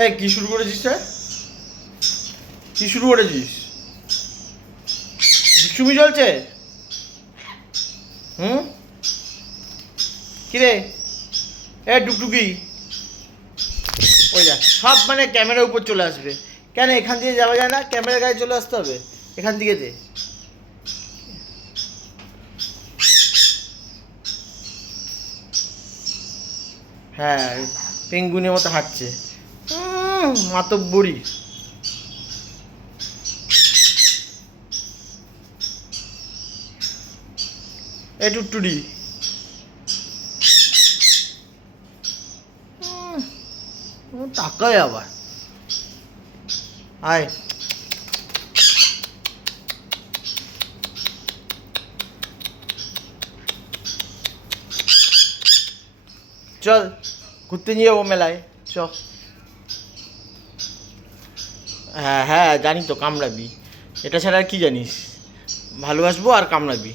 এ কি শুরু করেছিস রে? কি শুরু করেছিস? বিক্ষুমি চলছে? হুম, কিরে? এ টুকটুকি, ওই যা সব মানে ক্যামেরার উপর চলে আসবে। কেন এখান দিয়ে যাওয়া যায় না? ক্যামেরার গায়ে চলে আসতে হবে এখান থেকে দে। হ্যাঁ, পেঙ্গুনের মতো হাঁটছে। মাতব্বরি। এ টুটটুরি, তাকায় আবার। আয়, চল ঘুরতে নিয়ে যাবো মেলায়, চ। হ্যাঁ হ্যাঁ জানি তো, কামড়াবি। এটা ছাড়া আর কি জানিস? ভালোবাসবো আর কামড়াবি।